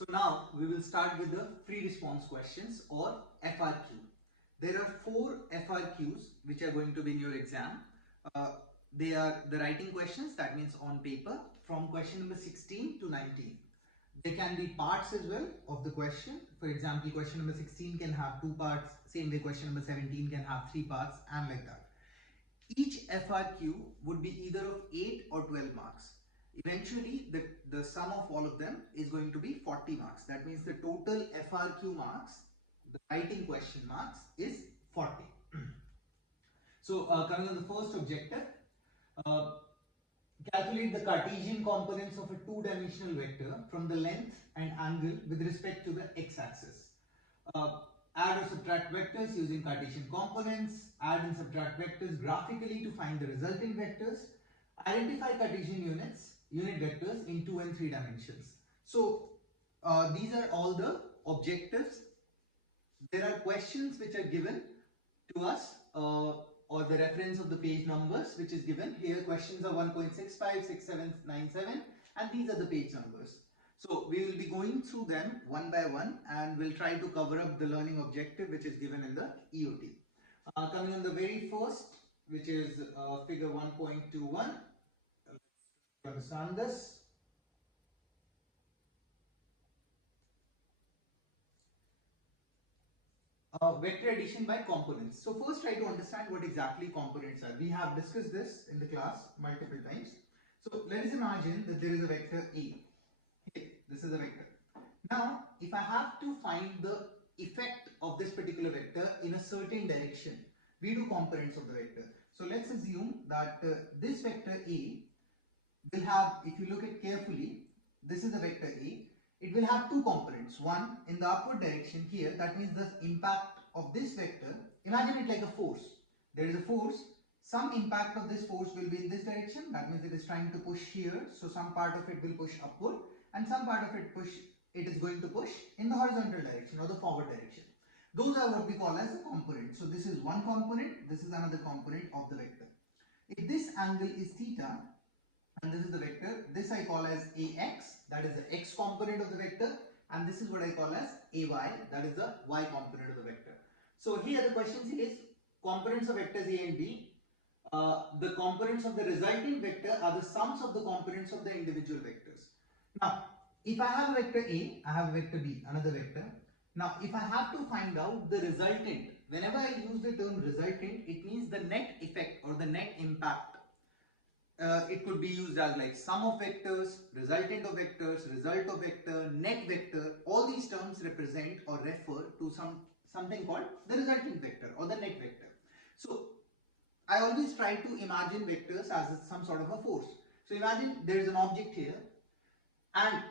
So now we will start with the free response questions or FRQ. There are 4 FRQs which are going to be in your exam. They are the writing questions, that means on paper, from question number 16 to 19. There can be parts as well of the question. For example, question number 16 can have 2 parts, same way question number 17 can have 3 parts, and like that. Each FRQ would be either of 8 or 12 marks. Eventually, the sum of all of them is going to be 40 marks. That means the total FRQ marks, the writing question marks, is 40. So, coming on the first objective, calculate the Cartesian components of a two-dimensional vector from the length and angle with respect to the x-axis. Add or subtract vectors using Cartesian components, add and subtract vectors graphically to find the resulting vectors, identify Cartesian unit vectors in 2 and 3 dimensions. So these are all the objectives. There are questions which are given to us or the reference of the page numbers which is given here. Questions are 1.65, 67, 97, and these are the page numbers. So we will be going through them one by one and we'll try to cover up the learning objective which is given in the EOT. Coming on the very first, which is figure 1.21. Understand this. Vector addition by components. So first try to understand what exactly components are. We have discussed this in the class multiple times. So let us imagine that there is a vector A. Okay, this is a vector. Now, if I have to find the effect of this particular vector in a certain direction, we do components of the vector. So let's assume that this vector A will have, if you look at carefully, this is the vector A. It will have 2 components. One in the upward direction here, that means the impact of this vector, imagine it like a force. There is a force, some impact of this force will be in this direction, that means it is trying to push here, so some part of it will push upward and some part of it is going to push in the horizontal direction or the forward direction. Those are what we call as a component. So this is one component, this is another component of the vector. If this angle is theta, and this is the vector, this I call as AX, that is the X component of the vector, and this is what I call as AY, that is the Y component of the vector. So here the question is components of vectors A and B. The components of the resulting vector are the sums of the components of the individual vectors. Now, if I have a vector A, I have a vector B, another vector. Now, if I have to find out the resultant, whenever I use the term resultant, it means the net effect or the net impact. It could be used as like sum of vectors, resultant of vectors, result of vector, net vector. All these terms represent or refer to something called the resultant vector or the net vector. So I always try to imagine vectors as some sort of a force. So imagine there is an object here and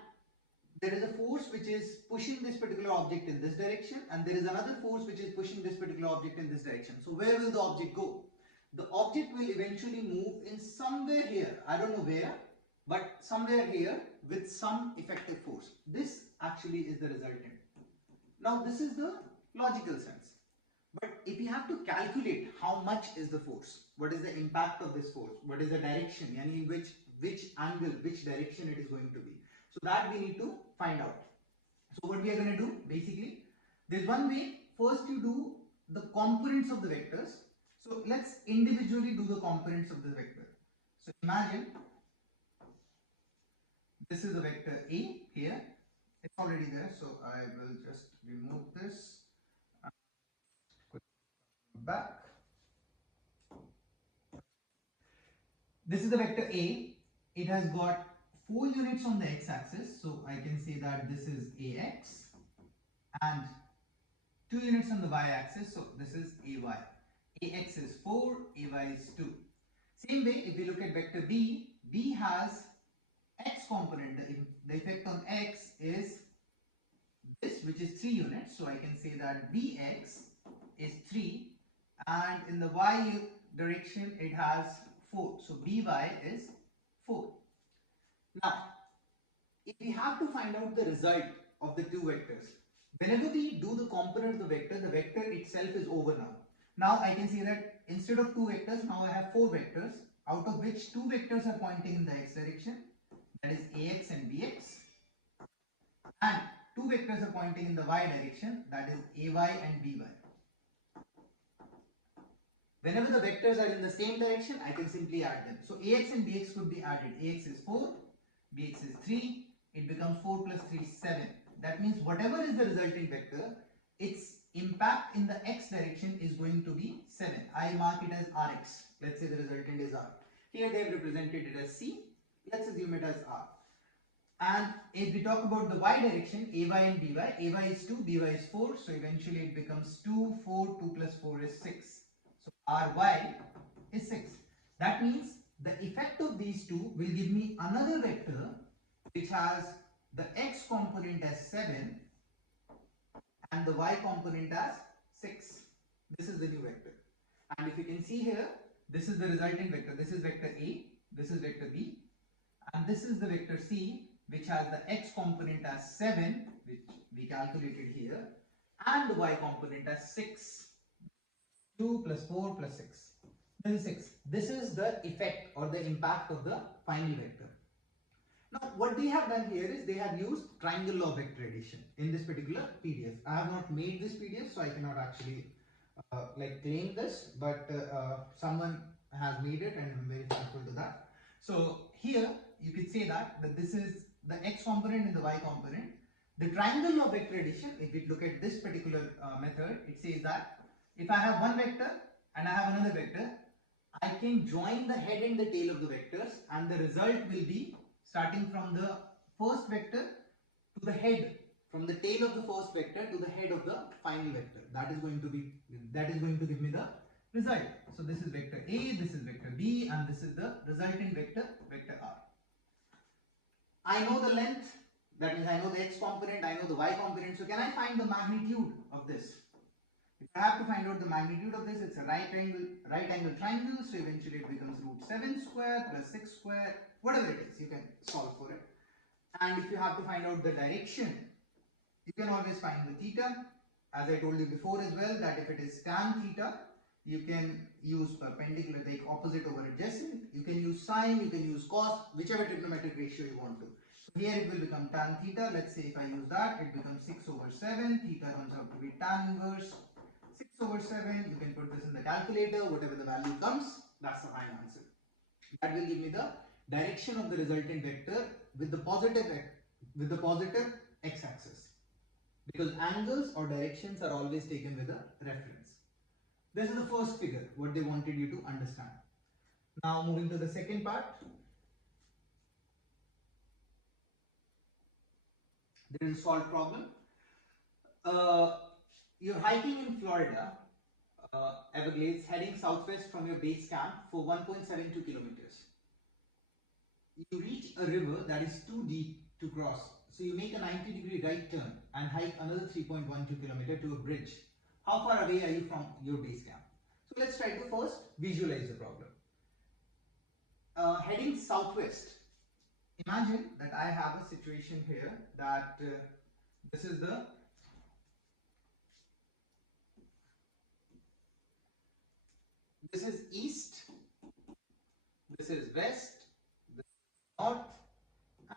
there is a force which is pushing this particular object in this direction and there is another force which is pushing this particular object in this direction. So where will the object go? The object will eventually move in somewhere here, I don't know where, but somewhere here with some effective force. This actually is the resultant. Now this is the logical sense. But if you have to calculate how much is the force, what is the impact of this force, what is the direction, and in which angle, which direction it is going to be. So that we need to find out. So what we are going to do, basically, there's one way. First you do the components of the vectors. So let's individually do the components of the vector. So imagine this is the vector A here. It's already there, so I will just remove this. Back. This is the vector A. It has got 4 units on the x-axis, so I can say that this is AX, and 2 units on the y-axis, so this is AY. AX is 4, AY is 2. Same way, if we look at vector B, B has X component. The effect on X is this, which is 3 units. So I can say that Bx is 3, and in the Y direction it has 4. So By is 4. Now, if we have to find out the result of the 2 vectors, whenever we do the component of the vector itself is over now. Now I can see that instead of 2 vectors, now I have 4 vectors, out of which 2 vectors are pointing in the x direction, that is Ax and Bx, and two vectors are pointing in the y direction, that is AY and BY. Whenever the vectors are in the same direction, I can simply add them. So AX and BX could be added. AX is 4, BX is 3, it becomes 4 plus 3 is 7. That means whatever is the resulting vector, its impact in the x direction is going to be 7. I mark it as Rx. Let's say the resultant is R. Here they have represented it as C. Let's assume it as R. And if we talk about the y direction, AY and BY, AY is 2, BY is 4. So eventually it becomes 2, 4, 2 plus 4 is 6. So Ry is 6. That means the effect of these two will give me another vector which has the x component as 7 and the y component as 6. This is the new vector. And if you can see here, this is the resultant vector. This is vector A, this is vector B, and this is the vector C, which has the x component as 7, which we calculated here, and the y component as 6. 2 plus 4 plus 6. This is 6. This is the effect or the impact of the final vector. Now, what they have done here is they have used triangle law vector addition in this particular PDF. I have not made this PDF, so I cannot actually claim this, but someone has made it, and I'm very thankful to that. So here you could say that this is the x component and the y component. The triangle law vector addition, if we look at this particular method, it says that if I have one vector and I have another vector, I can join the head and the tail of the vectors, and the result will be starting from the first vector to the head, from the tail of the first vector to the head of the final vector. That is going to give me the result. So this is vector A, this is vector B, and this is the resultant vector, vector R. I know the length, that means I know the x component, I know the y component. So can I find the magnitude of this? If I have to find out the magnitude of this, it's a right angle triangle, so eventually it becomes root 7 square plus 6 square, whatever it is, you can solve for it. And if you have to find out the direction, you can always find the theta. As I told you before as well, that if it is tan theta, you can use perpendicular, take opposite over adjacent. You can use sine, you can use cos, whichever trigonometric ratio you want to. So here it will become tan theta. Let's say if I use that, it becomes 6 over 7. Theta comes out to be tan inverse 6 over 7. You can put this in the calculator, whatever the value comes, that's the final answer. That will give me the direction of the resultant vector with the positive x-axis, because angles or directions are always taken with a reference. This is the first figure, what they wanted you to understand. Now moving to the second part. There is a solved problem. You're hiking in Florida, Everglades, heading southwest from your base camp for 1.72 kilometers. You reach a river that is too deep to cross, so you make a 90-degree right turn and hike another 3.12 kilometers to a bridge. How far away are you from your base camp? So let's try to first visualize the problem. Heading southwest. Imagine that I have a situation here that this is east, this is west, this is north,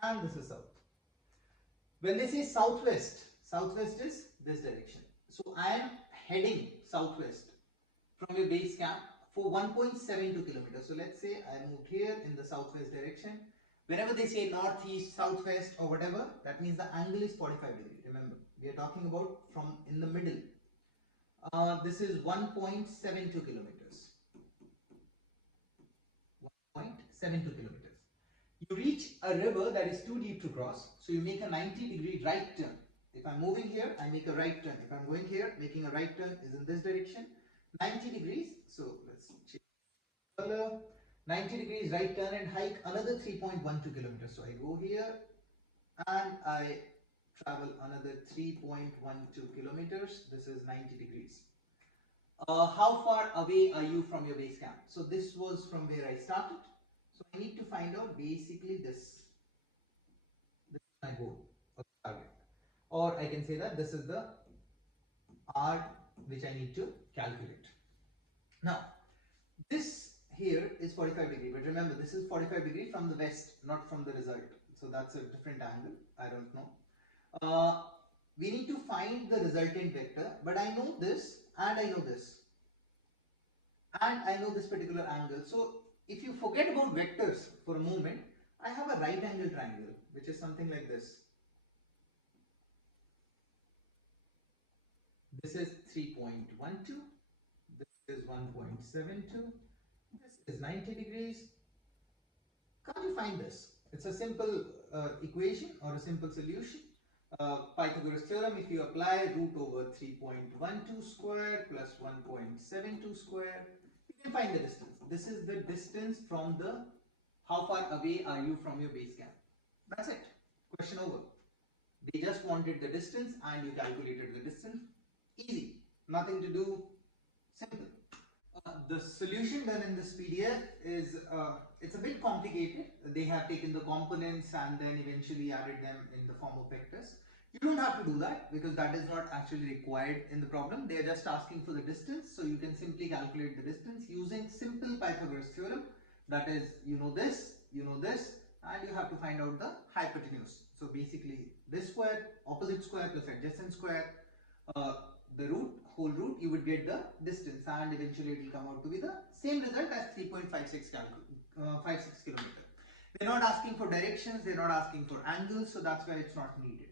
and this is south. When they say southwest, southwest is this direction. So I am heading southwest from your base camp for 1.72 kilometers. So let's say I moved here in the southwest direction. Whenever they say northeast, southwest, or whatever, that means the angle is 45 degrees. Remember, we are talking about from in the middle. This is 1.72 kilometers. 1.72 kilometers. You reach a river that is too deep to cross, so you make a 90-degree right turn. If I'm moving here, I make a right turn. If I'm going here, making a right turn is in this direction. 90 degrees, so let's change color. 90 degrees right turn and hike another 3.12 kilometers. So I go here and I travel another 3.12 kilometers. This is 90 degrees. How far away are you from your base camp? So this was from where I started. So I need to find out basically this. This is my goal or target. Or I can say that this is the R which I need to calculate. Now, this here is 45 degree, but remember this is 45 degree from the west, not from the result. So that's a different angle. I don't know. we need to find the resultant vector, but I know this and I know this and I know this particular angle. So if you forget about vectors for a moment, I have a right angle triangle which is something like this. This is 3.12, this is 1.72, this is 90 degrees. Can't you find this? It's a simple equation or a simple solution. Pythagoras theorem, if you apply root over 3.12 square plus 1.72 square, you can find the distance. This is the distance from the, how far away are you from your base camp. That's it. Question over. They just wanted the distance and you calculated the distance. Easy. Nothing to do. Simple. The solution done in this PDF is, it's a bit complicated. They have taken the components and then eventually added them in the form of vectors. You don't have to do that because that is not actually required in the problem. They are just asking for the distance. So you can simply calculate the distance using simple Pythagoras theorem. That is, you know this, and you have to find out the hypotenuse. So basically this square, opposite square plus adjacent square, the root, whole root, you would get the distance and eventually it will come out to be the same result as 3.56 kilometer. They're not asking for directions, they're not asking for angles, so that's why it's not needed.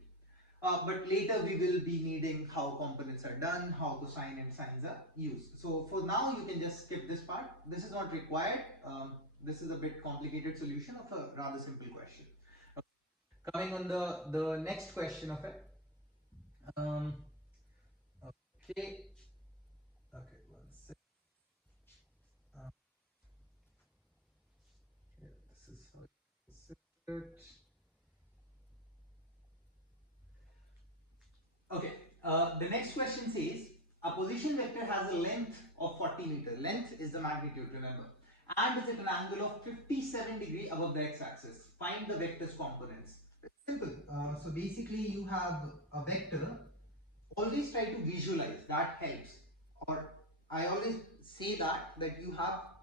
But later we will be needing how components are done, how cosine and sines are used. So for now you can just skip this part. This is not required. This is a bit complicated solution of a rather simple question. Coming on the next question of it. Okay, one second. Here, this is how you set it. Okay, the next question says a position vector has a length of 40 meter. Length is the magnitude, remember, and is at an angle of 57 degree above the x-axis. Find the vector's components. It's simple. So basically, you have a vector. Always try to visualize. That helps. Or I always say that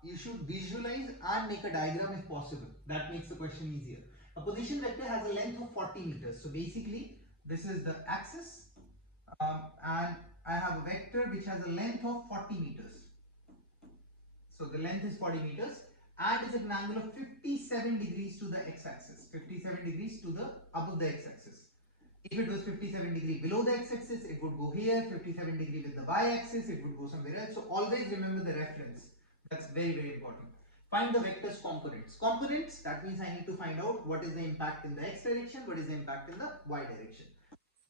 you should visualize and make a diagram if possible. That makes the question easier. A position vector has a length of 40 meters. So basically, this is the axis. And I have a vector which has a length of 40 meters. So the length is 40 meters and is at an angle of 57 degrees to the x-axis. 57 degrees to the above the x-axis. If it was 57 degree below the x-axis, it would go here. 57 degree with the y-axis, it would go somewhere else. So always remember the reference. That's very, very important. Find the vector's components. Components, that means I need to find out what is the impact in the x direction, what is the impact in the y direction.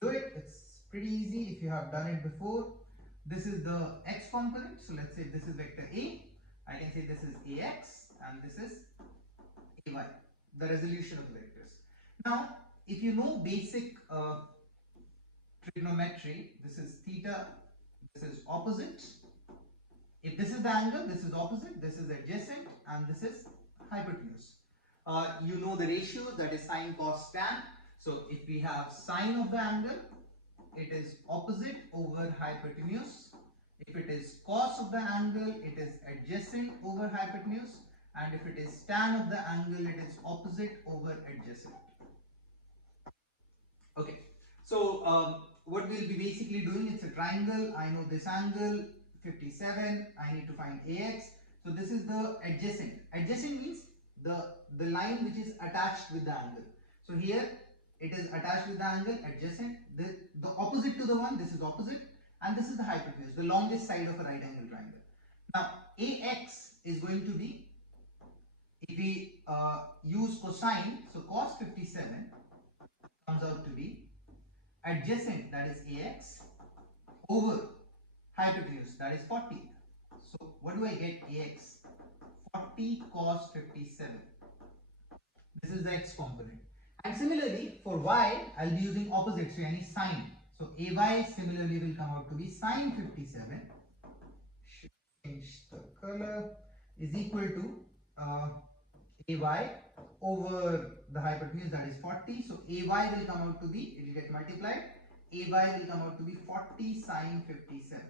Do it. It's pretty easy if you have done it before. This is the x component. So let's say this is vector A. I can say this is ax and this is ay. The resolution of the vectors. Now, if you know basic trigonometry, this is theta, this is opposite. If this is the angle, this is opposite, this is adjacent, and this is hypotenuse. You know the ratios, that is sine, cos, tan. So if we have sine of the angle, it is opposite over hypotenuse. If it is cos of the angle, it is adjacent over hypotenuse. And if it is tan of the angle, it is opposite over adjacent. Okay, so what we'll be basically doing, it's a triangle. I know this angle 57. I need to find AX. So this is the adjacent. Adjacent means the line which is attached with the angle. So here it is attached with the angle, adjacent. The opposite to the one, this is opposite, and this is the hypotenuse, the longest side of a right angle triangle. Now AX is going to be, if we use cosine, so cos 57 comes out to be adjacent, that is AX, over hypotenuse, that is 40. So what do I get? AX 40 cos 57. This is the x component. And similarly for y, I'll be using opposite, so any sine. So AY similarly will come out to be sine 57. Should change the color, is equal to AY over the hypotenuse, that is 40. So AY will come out to be, it will get multiplied. AY will come out to be 40 sine 57.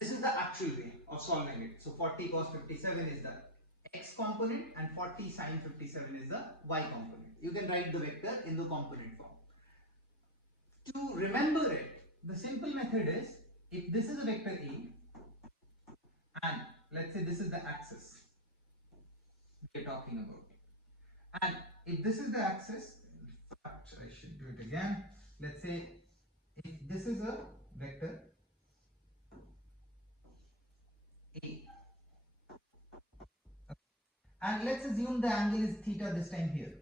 This is the actual way of solving it. So 40 cos 57 is the x component and 40 sine 57 is the y component. You can write the vector in the component form. To remember it, the simple method is, if this is a vector A and let's say this is the axis we are talking about, and if this is the axis, in fact I should do it again, let's say if this is a vector A, and let's assume the angle is theta this time here.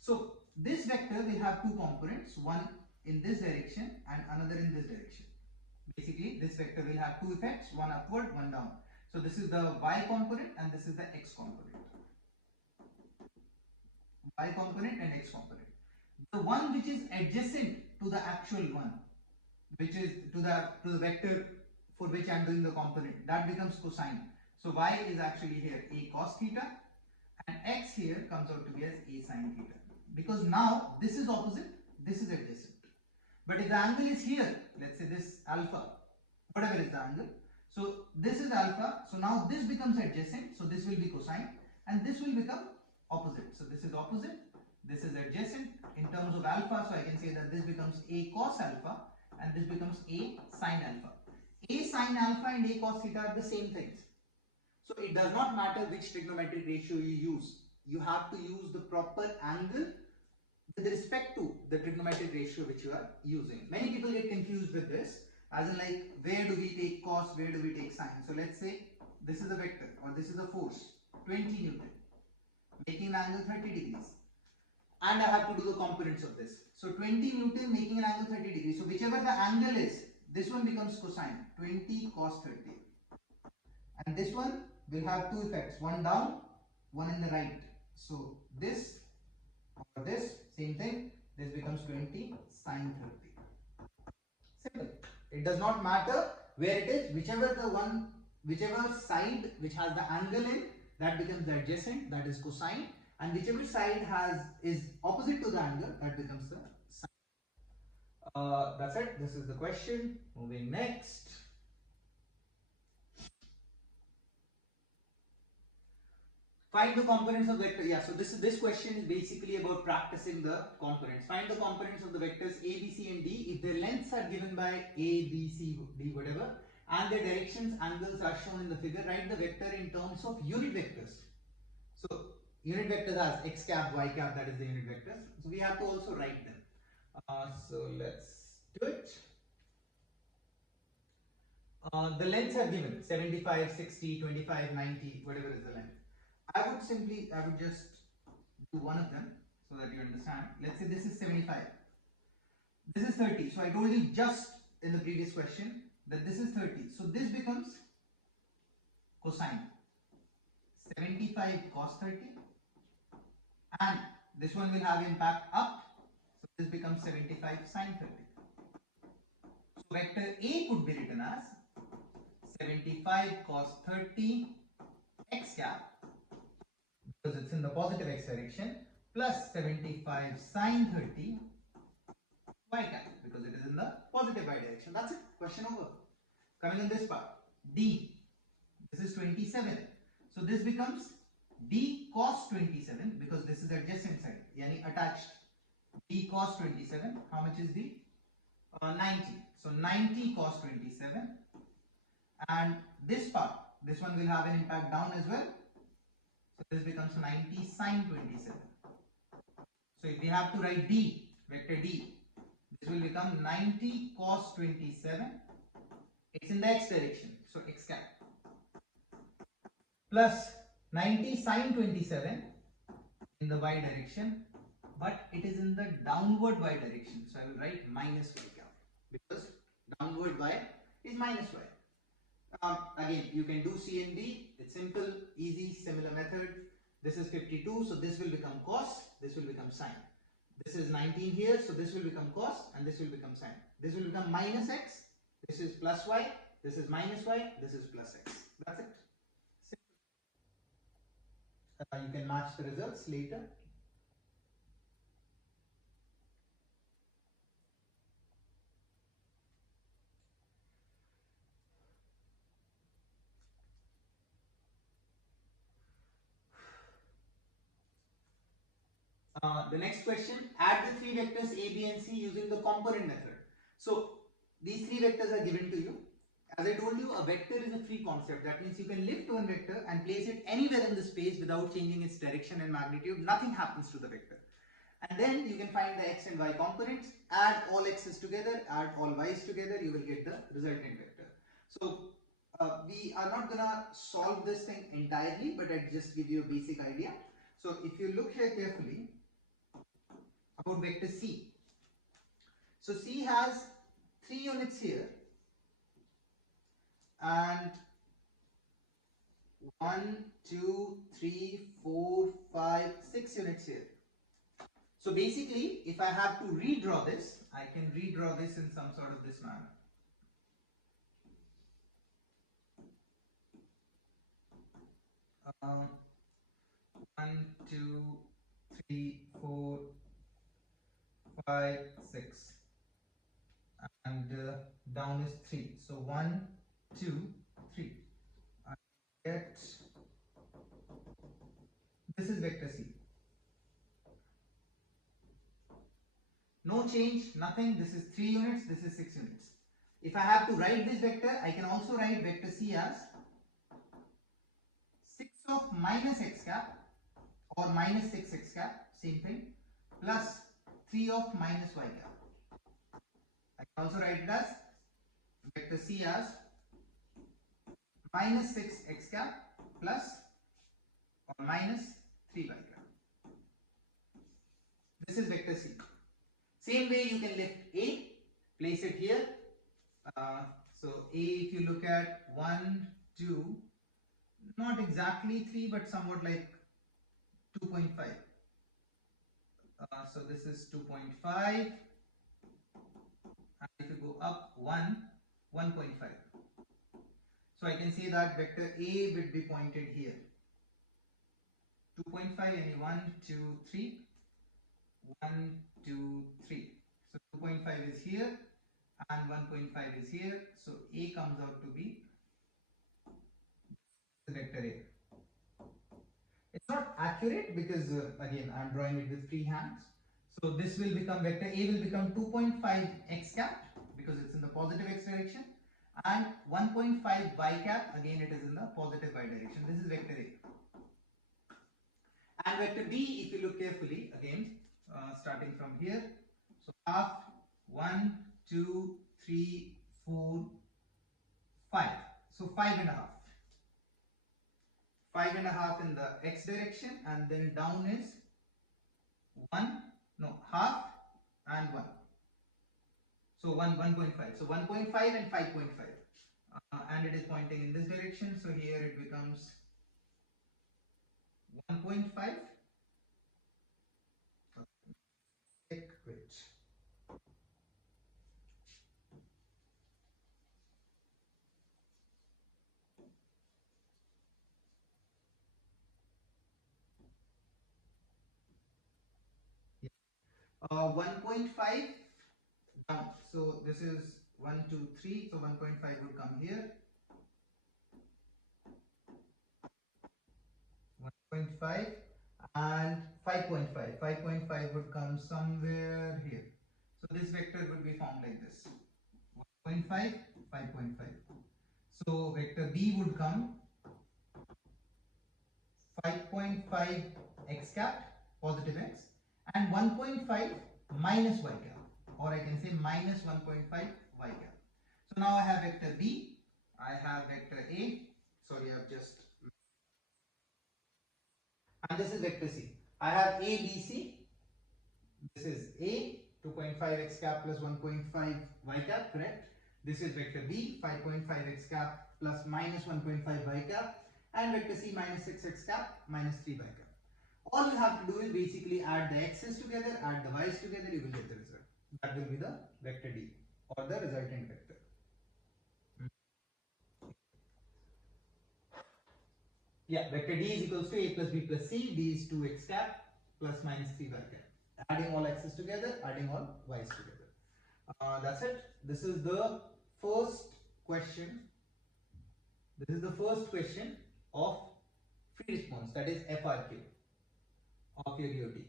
So this vector will have two components, one in this direction and another in this direction. Basically this vector will have two effects, one upward, one down. So this is the y component and this is the x component. Y component and x component. The one which is adjacent to the actual one, which is to the vector for which I am doing the component, that becomes cosine. So y is actually here a cos theta and x here comes out to be as a sin theta. Because now this is opposite, this is adjacent. But if the angle is here, let's say this alpha, whatever is the angle, so this is alpha, so now this becomes adjacent, so this will be cosine and this will become opposite. So this is opposite, this is adjacent in terms of alpha, so I can say that this becomes a cos alpha and this becomes a sin alpha. A sin alpha and a cos theta are the same things. So it does not matter which trigonometric ratio you use. You have to use the proper angle with respect to the trigonometric ratio which you are using. Many people get confused with this, as in like, where do we take cos, where do we take sin? So let's say this is a vector or this is a force, 20 Newton, making an angle 30 degrees. And I have to do the components of this. So 20 Newton making an angle 30 degrees. So whichever the angle is, this one becomes cosine, 20 cos 30. And this one will have two effects, one down, one in the right. So this or this, same thing, this becomes 20 sin 30. Simple. It does not matter where it is, whichever side which has the angle in, that becomes the adjacent, that is cosine, and whichever side is opposite to the angle, that becomes the sine. That's it. This is the question. Moving next. Find the components of vector. Yeah, so this question is basically about practicing the components. Find the components of the vectors A, B, C and D if their lengths are given by A, B, C, D, whatever, and their directions, angles are shown in the figure. Write the vector in terms of unit vectors. So unit vectors as x cap, y cap, that is the unit vectors. So we have to also write them. So let's do it. The lengths are given 75, 60, 25, 90, whatever is the length. I would just do one of them so that you understand. Let's say this is 75. This is 30. So I told you just in the previous question that this is 30. So this becomes cosine. 75 cos 30. And this one will have impact up. So this becomes 75 sin 30. So vector A could be written as 75 cos 30 x cap, because it's in the positive x direction, plus 75 sin 30 y cap, because it is in the positive y direction. That's it. Question over. Coming in this part. D. This is 27. So this becomes D cos 27, because this is adjacent side, yani attached. D cos 27. How much is D? 90. So 90 cos 27. And this part, this one will have an impact down as well. So this becomes 90 sin 27. So if we have to write D, vector D, this will become 90 cos 27. It's in the x direction, so x cap, plus 90 sin 27 in the y direction, but it is in the downward y direction. So I will write minus y cap, because downward y is minus y. Again, you can do C and D. It's simple, easy, similar method. This is 52, so this will become cos, this will become sin. This is 19 here, so this will become cos and this will become sin. This will become minus x, this is plus y, this is minus y, this is plus x. That's it. You can match the results later. The next question, add the three vectors A, B and C using the component method. So these three vectors are given to you. As I told you, a vector is a free concept. That means you can lift one vector and place it anywhere in the space without changing its direction and magnitude. Nothing happens to the vector. And then you can find the x and y components, add all x's together, add all y's together, you will get the resultant vector. So we are not gonna solve this thing entirely, but I'll just give you a basic idea. So if you look here carefully about vector C. So C has 3 units here and 1, 2, 3, 4, 5, 6 units here. So basically, if I have to redraw this, I can redraw this in some sort of this manner. Uh, 1, 2, 3, 4, 5, 6, and down is 3. So 1, 2, 3. I get this is vector C. No change, nothing. This is 3 units, this is 6 units. If I have to write this vector, I can also write vector C as 6 of minus x cap or minus 6 x cap, same thing, plus 3 of minus y cap. I can also write it as vector C as minus 6 x cap plus or minus 3 y cap. This is vector C. Same way you can lift A, place it here. So A, if you look at 1, 2, not exactly 3 but somewhat like 2.5. So this is 2.5, and if you go up 1.5. So I can say that vector A would be pointed here. 2.5 and 1, 2, 3. 1, 2, 3. So 2.5 is here and 1.5 is here. So A comes out to be the vector A. It's not accurate because again I am drawing it with free hands. So this will become vector A will become 2.5 x cap because it's in the positive x direction, and 1.5 y cap, again it is in the positive y direction. This is vector A. And vector B, if you look carefully, again starting from here, so half, 1, 2, 3, 4, 5. So 5.5. 5.5 in the x direction, and then down is 1, no, half and 1. So 1.5. So 1.5 and 5.5. And it is pointing in this direction. So here it becomes 1.5. Wait. 1.5 down. So this is 1, 2, 3. So 1.5 would come here. 1.5 and 5.5. 5.5 would come somewhere here. So this vector would be formed like this. 1.5, 5.5. So vector B would come 5.5 x cap, positive x, and 1.5 minus y cap, or I can say minus 1.5 y cap. So now I have vector B, I have vector A, sorry I have just, and this is vector C. I have A, B, C. This is A, 2.5 x cap plus 1.5 y cap, correct? This is vector B, 5.5 x cap plus minus 1.5 y cap, and vector C minus 6 x cap minus 3 y cap. All you have to do is basically add the x's together, add the y's together, you will get the result. That will be the vector D or the resultant vector. Yeah, vector D is equals to A plus B plus C. D is 2x cap plus minus 3y cap. Adding all x's together, adding all y's together. That's it. This is the first question. This is the first question of free response, that is FRQ of your EOT.